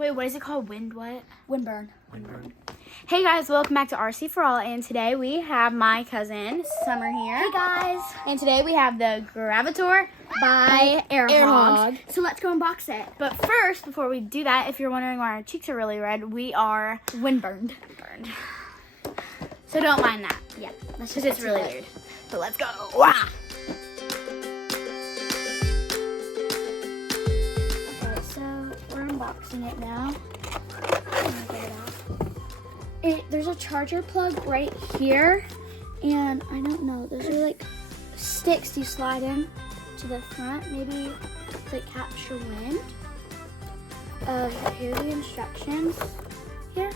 Wait, what is it called? Windburn. Windburn. Hey guys, welcome back to RC for All, and today we have my cousin Summer here. Hey guys. And today we have the Gravitor by Air Hogs. So let's go unbox it. But first, before we do that, if you're wondering why our cheeks are really red, we are Windburned. So don't mind that. Yeah. Because it's really weird. So let's go. Wah! Okay, so we're unboxing it now. There's a charger plug right here, and I don't know, those are like sticks you slide in to the front, maybe to like capture wind. Here are the instructions here.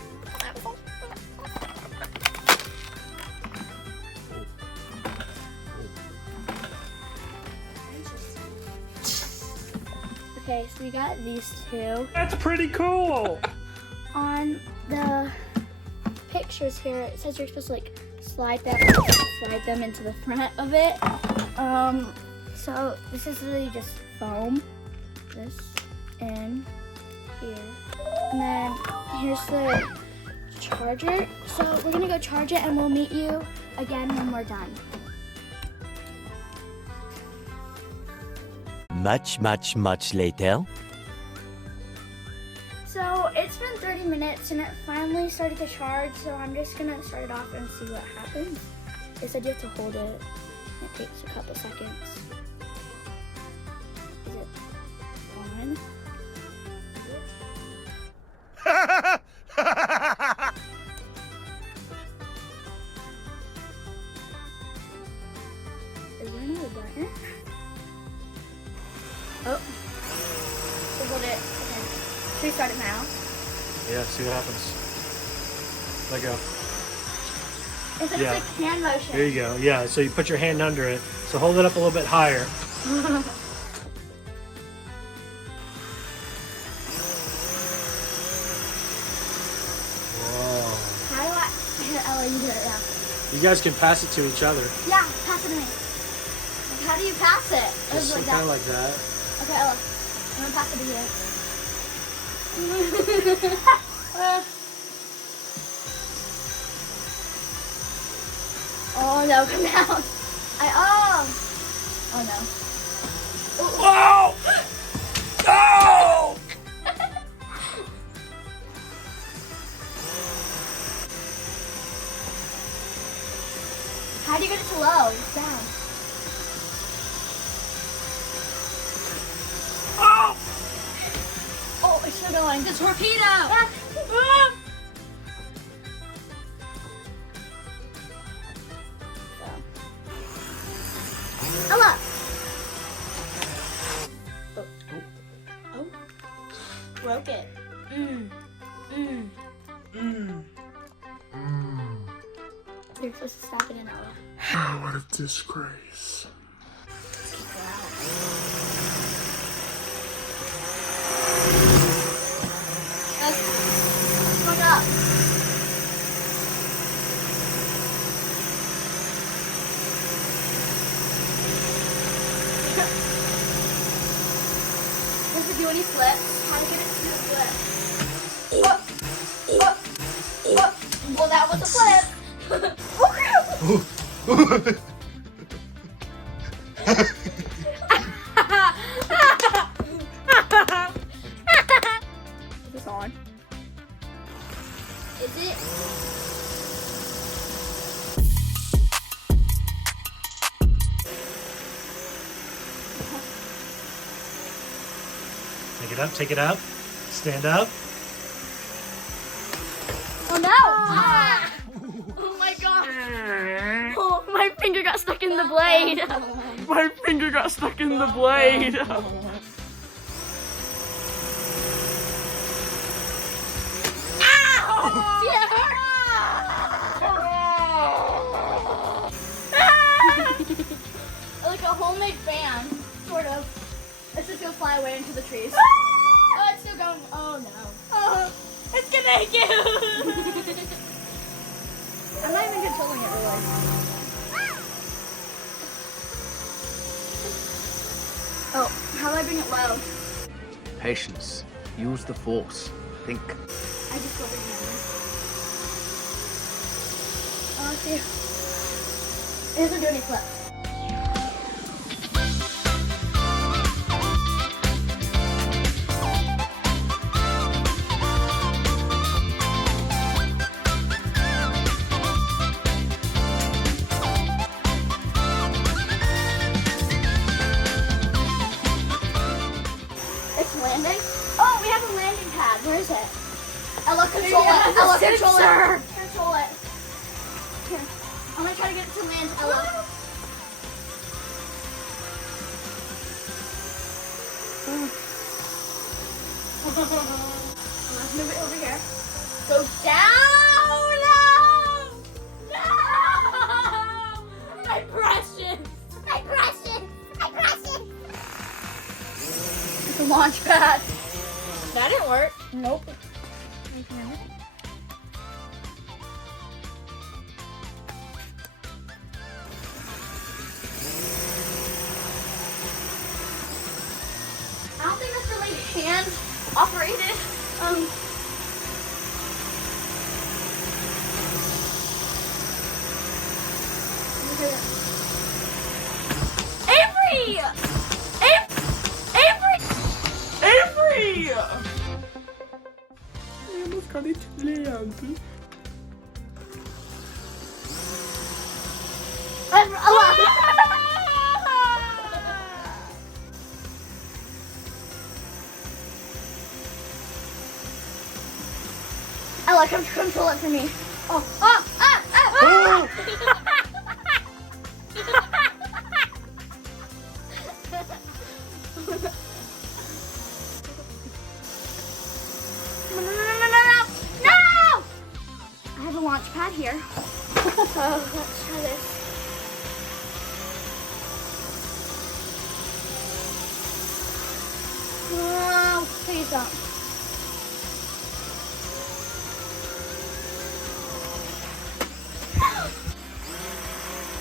Okay, so we got these two. That's pretty cool. On the pictures here, it says you're supposed to like slide them into the front of it. So this is really just foam. This in here, and then here's the charger. So we're gonna go charge it, and we'll meet you again when we're done. Much later. So it's been 30 minutes and it finally started to charge, so I'm just gonna start it off and see what happens. They said you have to hold it. It takes a couple seconds. Is it on? Is there another button? Oh. So hold it. Okay. Should we start it now? Yeah, see what happens. Let go. It's like, Yeah. it's like hand motion. There you go. Yeah, so you put your hand under it. So hold it up a little bit higher. Whoa. How do I... Here, Ella, you do it now. You guys can pass it to each other. Yeah, pass it to me. How do you pass it? Just Like kind that. of like that. Okay, Ella. I'm gonna pass it to you. Oh no, come down. Oh no. Whoa! Oh! How do you get it to low? Down. Oh! Oh, it's still going. The torpedo! Ah. Ella. Oh. Broke it. You're supposed to stop it in Ella. What a disgrace. Look up. Does it do any flips? How to get it to flip? Well, that was a flip. Is this on? Is it? Take it up. Stand up. Oh no! Ah! Oh my gosh! Oh, my finger got stuck in the blade. My finger got stuck in the blade. Like a homemade fan, sort of. It's just gonna fly away into the trees. Oh, it's still going. Oh no. Oh, it's gonna hit you. I'm not even controlling it really. Oh, how do I bring it low? Patience. Use the force. think. I just over here. Oh, let's see. It doesn't do any flips. It's landing. Oh, we have a landing pad. Where is it? Ella, control it. Ella, control it. Control it. Here. I'm gonna try to get it to land, Ella. Let's move it over here. Go down! No! My precious! My precious! My precious! It's a launch pad. That didn't work. Nope. I don't think that's really hand operated. Avery! Avery! I almost got it to land. Ella, come control it for me. Oh. No! I have a launch pad here. Oh, let's try this. Oh, please don't.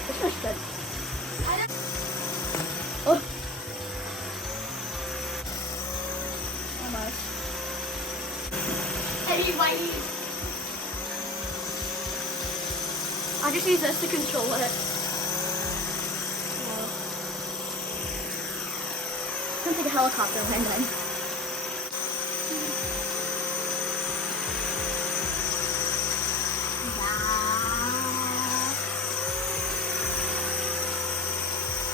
This was good. Oh. Almost. Anyway. I just use this to control it. Sounds like a helicopter landing.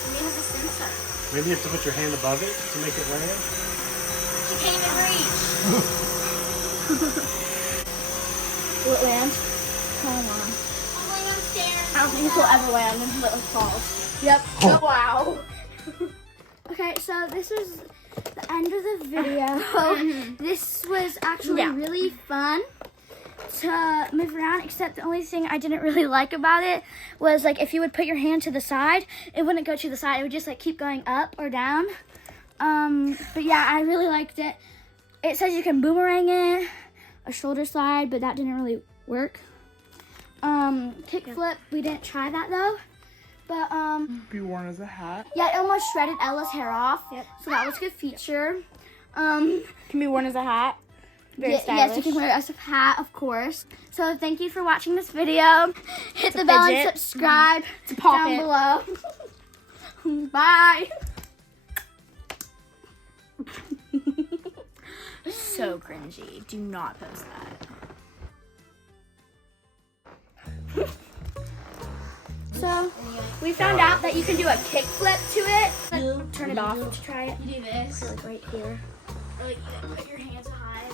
It has a sensor. Maybe you have to put your hand above it to make it land. She can't even reach. Will it land? Come on. I'm going upstairs. I don't think this will ever land until it falls. Yep. Oh, wow. Okay, so this was the end of the video. This was actually really fun to move around, except the only thing I didn't really like about it was like if you would put your hand to the side, it wouldn't go to the side. It would just like keep going up or down. But yeah, I really liked it. It says you can boomerang it, a shoulder slide, but that didn't really work. Kickflip, we didn't try that though. But Be worn as a hat. yeah, it almost shredded Ella's hair off. Yep. So that was a good feature. Can be worn as a hat. Very Yes, stylish. you can wear it as a hat, of course. So thank you for watching this video. Hit the bell and fidget. subscribe pop down it. below. Bye. So cringy. Do not post that. So we found out that you can do a kickflip to it. Turn it off. Let's try it. You do this. Like right here. Or like put your hands high.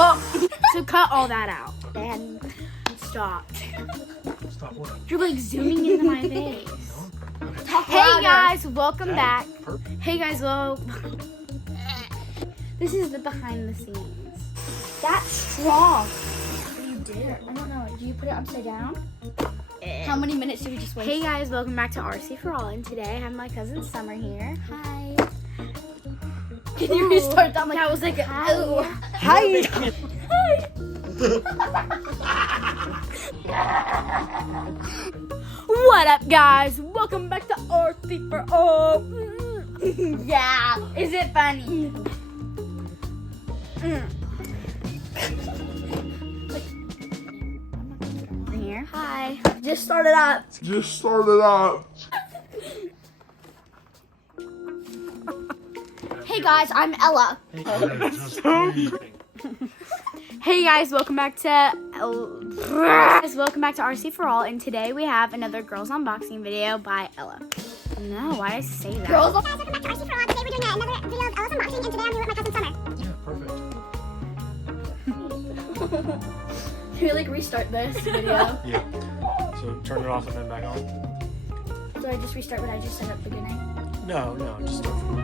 Oh, so cut all that out. And Stop. Stop what? You're like zooming into my face. talk Hey louder. guys, welcome back. Perfect. Hey guys, well, this is the behind the scenes. That's strong. What do you do? I don't know. Do you put it upside down? How many minutes did we just waste? Hey guys, welcome back to RC for All, and today I have my cousin Summer here. Hi. Can you restart that? That was like a Hi. What up, guys? Welcome back to RC for All. Yeah. Is it funny? Here. Hi. Just started up. Hey guys, I'm Ella. Hey guys, welcome back to RC for All, and today we have another girls unboxing video by Ella. No, why did I say that? Girls. Guys, welcome back to RC for All. Today we're doing another video of Ella's unboxing, and today I'm here with my cousin Summer. Yeah, perfect. Can we like restart this video? Yeah. So turn it off and then back on. So I just restart what I just said at the beginning? No, just start from